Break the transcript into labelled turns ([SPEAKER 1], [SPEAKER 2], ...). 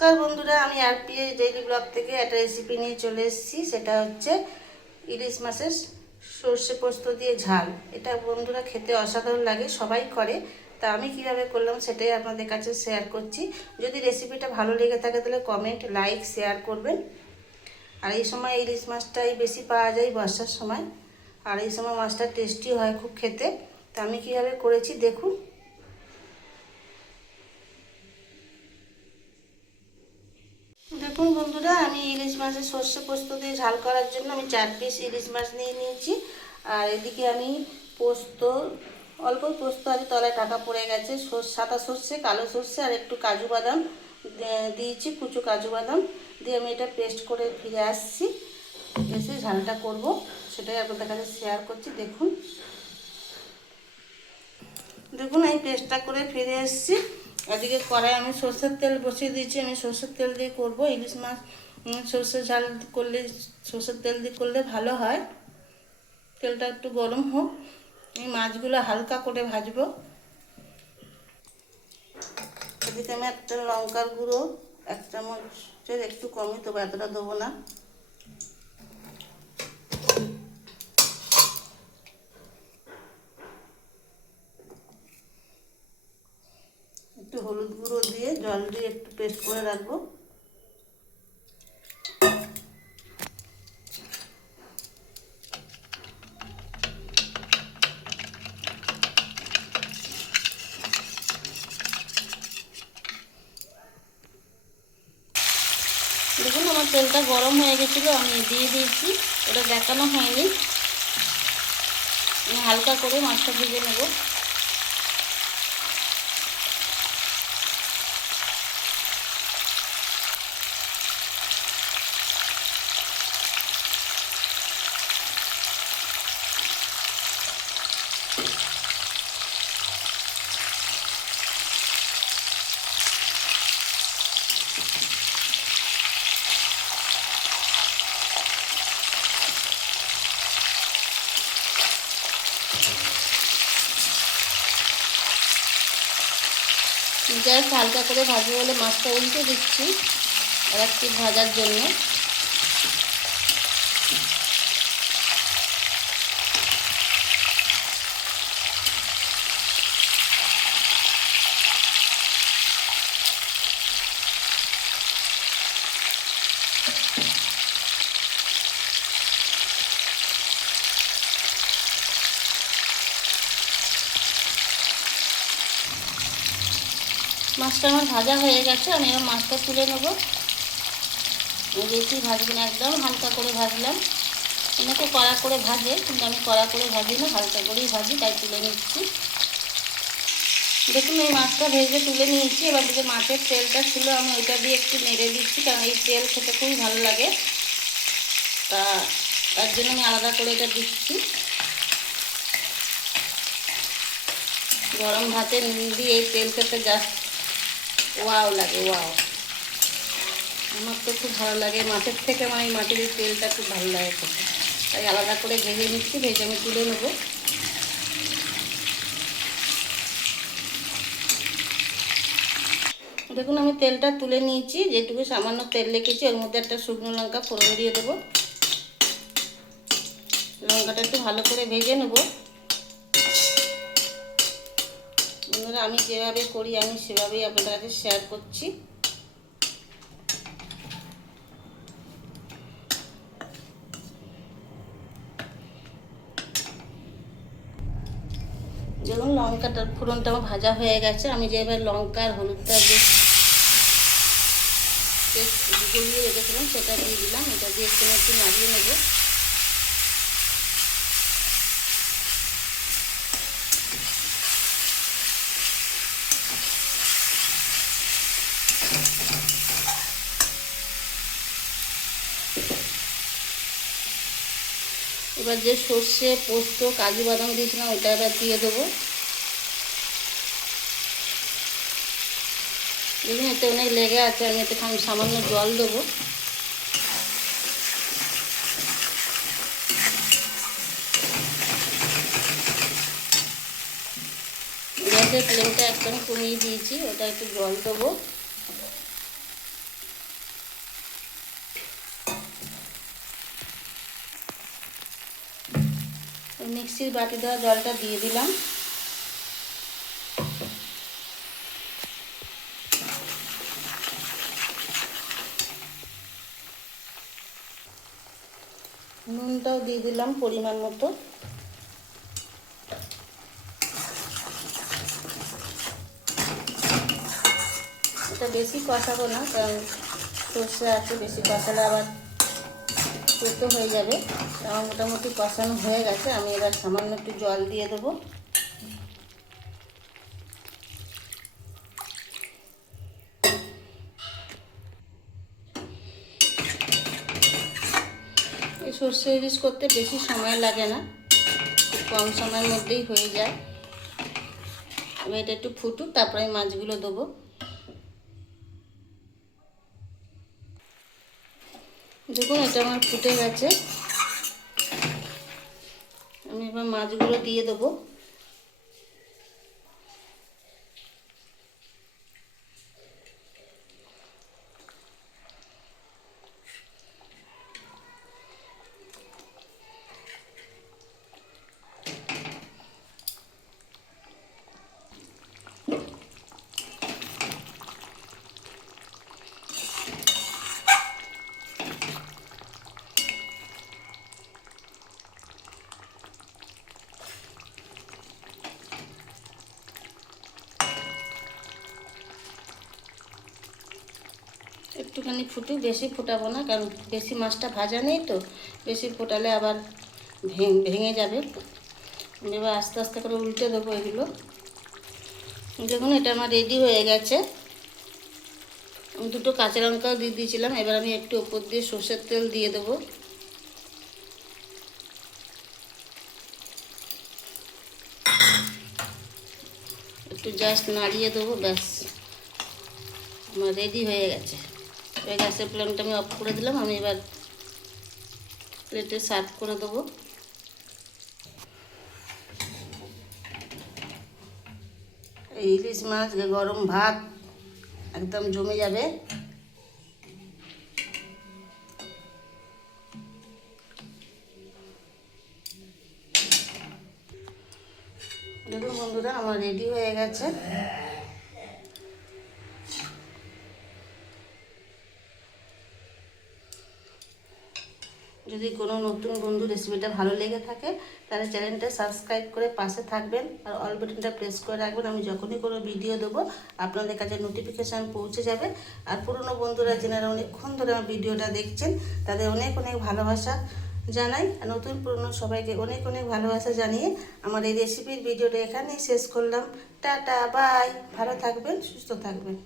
[SPEAKER 1] নমস্কার বন্ধুরা, আমি আরপিএ ডেইলি ব্লগ থেকে একটা রেসিপি নিয়ে চলে এসেছি। সেটা হচ্ছে ইলিশ মাছের সর্ষে পোস্ত দিয়ে ঝাল। এটা বন্ধুরা খেতে অসাধারণ লাগে, সবাই করে। তা আমি কীভাবে করলাম সেটাই আপনাদের কাছে শেয়ার করছি। যদি রেসিপিটা ভালো লেগে থাকে তাহলে কমেন্ট লাইক শেয়ার করবেন। আর এই সময় ইলিশ মাছটাই বেশি পাওয়া যায় বর্ষার সময়। আর এই সময় মাছটা টেস্টি হয় খুব খেতে। তা আমি কীভাবে করেছি দেখুন। দেখুন বন্ধুরা, আমি ইলিশ মাছের সর্ষে পোস্ত দিয়ে ঝাল করার জন্য আমি চার পিস ইলিশ মাছ নিয়ে নিয়েছি। আর এদিকে আমি পোস্ত, অল্প পোস্ত আছে তলায় টাকা পড়ে গেছে। সাদা সর্ষে, কালো সর্ষে আর একটু কাজু বাদাম দিয়েছি, কুচু কাজু বাদাম দিয়ে আমি এটা পেস্ট করে ফিরে আসছি। এসে ঝালটা করব, সেটাই আপনাদের কাছে শেয়ার করছি, দেখুন। দেখুন, এই পেস্টটা করে ফিরে এসেছি। এদিকে কড়াই আমি সর্ষের তেল বসিয়ে দিয়েছি, আমি সর্ষের তেল দিয়ে করব। ইলিশ মাছ সর্ষে ঝাল করলে, সর্ষের তেল দিয়ে করলে ভালো হয়। তেলটা একটু গরম হোক। এই মাছগুলো হালকা করে ভাজবো। এদিকে আমি একটা লঙ্কার গুঁড়ো, এক চামচের একটু কমই দেবো এতটা দেবো না। একটু হলুদ গুঁড়ো দিয়ে জল দিয়ে একটু পেস্ট করে রাখব। দেখুন, আমার তেলটা গরম হয়ে গেছিল, আমি দিয়ে দিয়েছি। ওটা দেখানো হয়নি। আমি হালকা করে মাছটা ভেজে নেব। জাস্ট হালকা করে ভাজবো বলে মাছটা উল্টে দিচ্ছি আর একটু ভাজার জন্য। মাছটা আমার ভাজা হয়ে গেছে, আমি এবার মাছটা তুলে নেব। বেশি ভাজবো না একদম, হালকা করে ভাজলাম। অনেকে কড়া করে ভাজে, কিন্তু আমি কড়া করে ভাজি না, হালকা করেই ভাজি, তাই তুলে নিচ্ছি। দেখুন, এই মাছটা ভেজে তুলে নিয়েছি। এবার দিকে মাছের তেলটা ছিল, আমি ওইটা দিয়ে একটু নেড়ে দিচ্ছি, কারণ এই তেল খেতে খুবই ভালো লাগে। তা, তার জন্য আমি আলাদা করে এটা দিচ্ছি। গরম ভাতে দিয়ে এই তেল খেতে জাস্ট ওয়াও লাগে ওয়াও আমার তো খুব ভালো লাগে। মাছের থেকে আমার এই মাটির তেলটা খুব ভালো লাগে তাই আলাদা করে ভেজে নিচ্ছি, ভেজে আমি তুলে নেব। দেখুন, আমি তেলটা তুলে নিয়েছি। যেটুকু সামান্য তেল রেখেছি, ওর মধ্যে একটা শুকনো লঙ্কা ফোড়ন দিয়ে দেবো। লঙ্কাটা একটু ভালো করে ভেজে নেব। বন্ধুরা, আমি যেভাবে করি, আমি সেভাবেই আপনাদের কাছে শেয়ার করছি। দেখুন, লঙ্কাটার ফোড়নটা আমার ভাজা হয়ে গেছে। আমি যে এবার লঙ্কা আর হলুদটা যে গুলিয়ে রেখেছিলাম, সেটা দিয়ে দিলাম। এটা দিয়ে একটু একটু নাড়িয়ে নেব। এবার যে সর্ষে, পোস্ত, কাজু বাদাম দিয়েছিলাম, ওইটা এবার দিয়ে দেবো। দেখুন, এতে অনেক লেগে আছে, আমি এতে সামান্য জল দেবো। গ্যাসের ফ্লেমটা একদম কমিয়ে দিয়েছি, ওটা একটু জল দেবো। মিক্সির বাটি দেওয়া জলটা দিয়ে দিলাম। নুনটাও দিয়ে দিলাম পরিমাণ মতো। এটা বেশি কষাবো না, কারণ সর্ষে আছে, বেশি কষালে আবার করতে হয়ে যাবে। আমার মোটামুটি কষানো হয়ে গেছে। আমি এবার সামান্য একটু জল দিয়ে দেবো। এই সর্ষে ইলিশ করতে বেশি সময় লাগে না। খুব কম সময়ের মধ্যেই হয়ে যায়। এবার এটা একটু ফুটুক, তারপরে আমি মাছগুলো দেবো। দেখুন এটা আমার ফুটে গেছে। আমি এবার মাছগুলো দিয়ে দেবো। একটুখানি ফুটুক বেশি ফোটাবো না, কারণ বেশি মাছটা ভাজা নেই তো, বেশি ফোটালে আবার ভেঙে ভেঙে যাবে। এবার আস্তে আস্তে করে উল্টে দেবো এগুলো। দেখুন, এটা আমার রেডি হয়ে গেছে। দুটো কাঁচা লঙ্কাও দিয়ে দিয়েছিলাম, এবার আমি একটু ওপর দিয়ে সর্ষের তেল দিয়ে দেবো। একটু জাস্ট নাড়িয়ে দেবো, ব্যাস। আমার রেডি হয়ে গেছে। এবার গ্যাসের ফ্লেমটা আমি অফ করে দিলাম, আমি এবার প্লেটে সার্ভ করে দেবো। এই ইলিশ মাছ গরম ভাত, একদম জমে যাবে। দেখুন বন্ধুরা, আমার রেডি হয়ে গেছে। যদি কোনো নতুন বন্ধু রেসিপিটা ভালো লেগে থাকে, তাহলে চ্যানেলটা সাবস্ক্রাইব করে পাশে থাকবেন আর অল বাটনটা প্রেস করে রাখবেন। আমি যখনই কোনো ভিডিও দেবো, আপনাদের কাছে নোটিফিকেশান পৌঁছে যাবে। আর পুরনো বন্ধুরা যেনারা অনেকক্ষণ ধরে আমার ভিডিওটা দেখছেন, তাদের অনেক অনেক ভালোবাসা জানাই। আর নতুন পুরনো সবাইকে অনেক অনেক ভালোবাসা জানিয়ে আমার এই রেসিপির ভিডিওটা এখানেই শেষ করলাম। Ta-ta, bye. ভালো থাকবেন, সুস্থ থাকবেন।